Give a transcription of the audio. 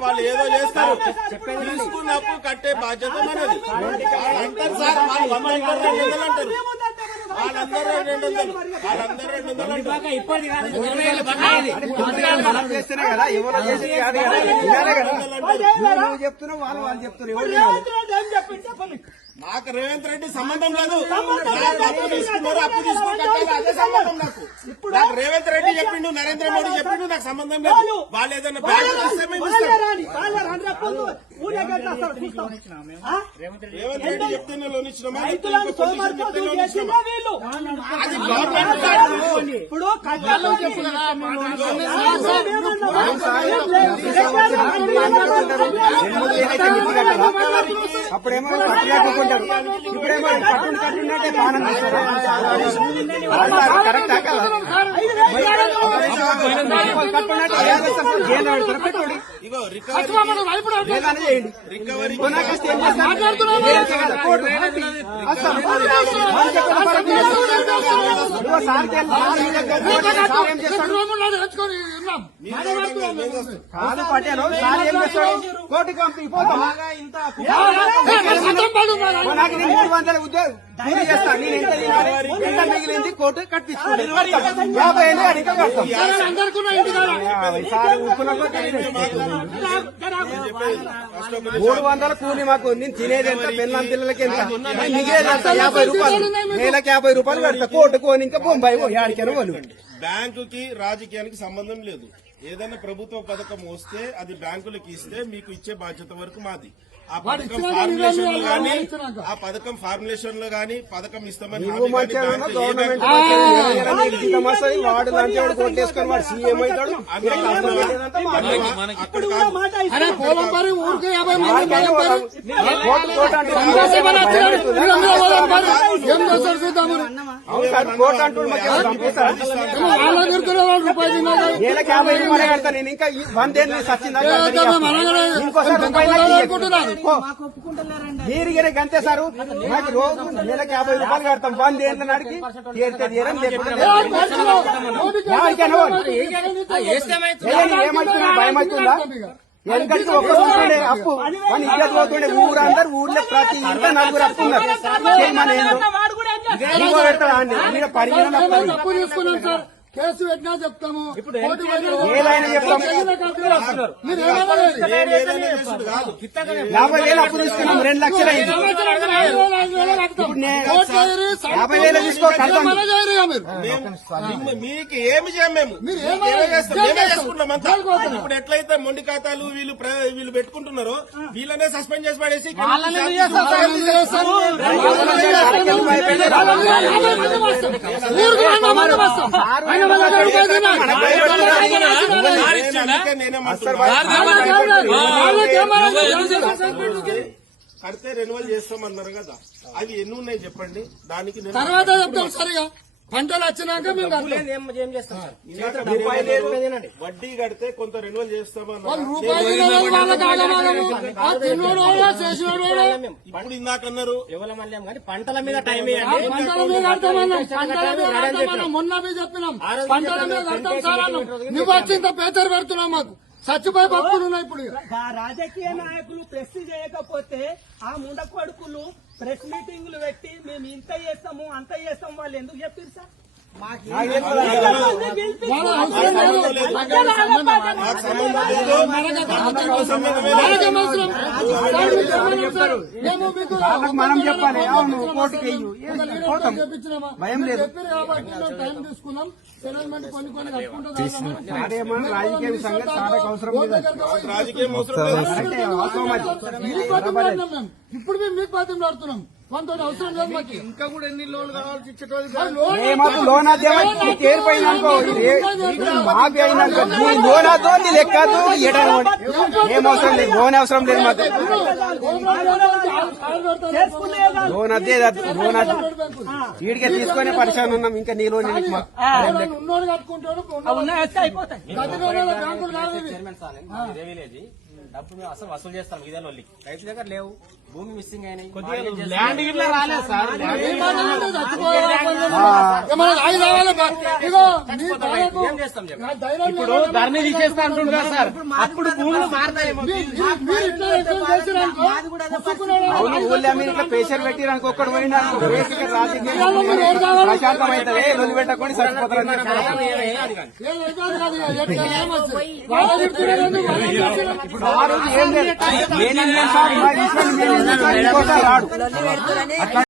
వాళ్ళు ఏదో చేస్తారు తీసుకున్నప్పుడు కట్టే బాధ్యత మనది అంటారు సార్ వాళ్ళు వంద అంటారు రెండు వందలు అంటారు వాళ్ళందరూ రెండు వందలు వాళ్ళందరూ రెండు వందలు అంటారు చెప్తున్నావు వాళ్ళు వాళ్ళు చెప్తున్నారు? నాకు రేవంత్ రెడ్డి సంబంధం లేదు. అప్పు తీసుకున్నారు అప్పు తీసుకుని కట్టాలి అదే సంబంధం నాకు. నాకు రేవంత్ రెడ్డి చెప్పిండు నరేంద్ర మోడీ చెప్పిండు నాకు సంబంధం లేదు. వాళ్ళు ఏదైనా మేము ఇస్తాం. రేవంత్ రెడ్డి చెప్తేనే లోన్ ఇచ్చినామా అది గవర్నమెంట్ కాదు. ఇప్పుడు చెప్పు కదా? అప్పుడేమో కట్టుకుంటారు ఇప్పుడేమో కట్టు కట్టున్నట్టే పానం కరెక్టా కట్టున్నట్టు రికవరీ కోర్టు. కాదు పటేలు సార్ ఏం చేస్తాడు కోర్టుకి పంపి పోతాం నాకు నేను మూడు వందల ఉద్యోగం చేస్తా నేను ఎంత ఎంత మిగిలింది కోర్టు కట్టించుకోండి యాభై ఏళ్ళు అడిగి కడతాం యాభై సార్ ఊరుకున్న మూడు వందల కూలి మాకు నేను తినేది ఎంత? పెళ్ళం పిల్లలకి ఎంత? మిగిలేది ఎంత? యాభై రూపాయలు. నెలకి యాభై రూపాయలు కడతా కోర్టు కోని ఇంకా బొంబాయి పోయి ఆడికారు వాళ్ళు బ్యాంకుకి రాజకీయానికి సంబంధం లేదు. ఏదైనా ప్రభుత్వ పథకం వస్తే అది బ్యాంకులకు ఇస్తే మీకు ఇచ్చే బాధ్యత వరకు మాది. ఆ పథకం ఫార్ములేషన్లో గానీ ఆ పథకం ఫార్ములేషన్లో గానీ పథకం ఇస్తామని వాడు కొట్టేసుకొని సీఎం అవుతాడు. రూపాయలు కడతా నేను ఇంకా వందేళ్ళు సచ్చిందా ఇంకోసారి రూపాయలు మీరిగిన గంతే సారు నాకు రోజు నెలకి యాభై రూపాయలు కడతాం. నాడికి. ఎవరికైనా వాళ్ళు. ఏయ్, ఏమవుతుందా భయం అవుతుందా వెనకటికి ఒక్క రూపాయి అప్పు. మన ఇద్దరు పోతుండే ఊరందరూ ఊర్లో ప్రతి ఇంట్లో నలుగురు అప్పు ఉన్నారు చేయమని పెడతాడా అండి? ఈడ పరిగణన కేసు పెట్టినా చెప్తాము. యాభై వేలు అప్పు తీసుకున్నాం రెండు లక్షలు మీకు ఏమి చేయం మేము. ఇప్పుడు ఎట్లయితే మొండి ఖాతాలు వీళ్ళు వీళ్ళు పెట్టుకుంటున్నారో వీళ్ళనే సస్పెండ్ చేసి పడేసి నేనేమంటున్నా. కడితే రెన్యువల్ చేస్తామన్నారు కదా. అవి ఎన్ని ఉన్నాయి చెప్పండి? దానికి నేను తర్వాత చెప్తాం సరిగా. పంటలు వచ్చినాక మేము కడతాం. ఇందాక మీరు వడ్డీ కడితే కొంత రెన్యువల్ చేస్తామన్నారు. తినలేదు వాళ్ళకి ఆగమాగము. ఆ ఎవడో. ఇప్పుడు ఇందాక అన్నారు. పంటల మీద టైం ఆ పంటల మీద పంటల మొన్న మీద చెప్పినాం. పంటల మీద కడతాం సార్ అన్నాం నువ్వు వచ్చి ఇంత పేచర్ పెడుతున్నావు మాకు. చచ్చిపోయి బతుకులు ఉన్నాయి ఇప్పుడు రాజకీయ నాయకులు ప్రెస్ చేయకపోతే ఆ ముండ కొడుకులు ప్రెస్ మీటింగ్లు పెట్టి మేము ఇంత చేస్తాము అంత చేస్తాము వాళ్ళు ఎందుకు చెప్పారు సార్? అవసరం? మనం చెప్పాలి అవును కోర్టుకి పోతాం భయం లేదు. తీసుకున్నాం రాజకీయ సంగతి సారకు అవసరం లేదు అంటే ఇప్పుడు మేము మీకు బతిమలాడుతున్నాం మనతో అవసరం లేదు మాకు. ఇంకా కూడా ఎన్ని లోన్లు కావాలి ఏ మాకు లోన్ అనుకో మాఫీ అయిందనుకో ఏం అవసరం లేదు. లోన్ అవసరం లేదు మాకు. లోన్ అదే లోన్ అదే వీడికే తీసుకొని పరిశాన్ ఉన్నాం. ఇంకా నీ లోన్? ఉన్నోడు కట్టుకుంటాడు అయిపోతాయి. డబ్బు మేము అసలు వసూలు చేస్తాం ఇదే లొల్లికి రైతు దగ్గర లేవు భూమి మిస్సింగ్ అయినాయి ల్యాండ్ గిట్లా రాలేదు సార్ ఏం చేస్తాం ఇప్పుడు ధరణి తీసేస్తా సార్ అప్పుడు భూములు మారుతాయేమో పేషెంట్ పెట్టి ఒక్కడు పోయినా బేసిక్ రాజకీయం? ప్రశాంతం అవుతుంది లొల్లి పెట్టకుండా సరిపోతారు ఏం లేదు రాడు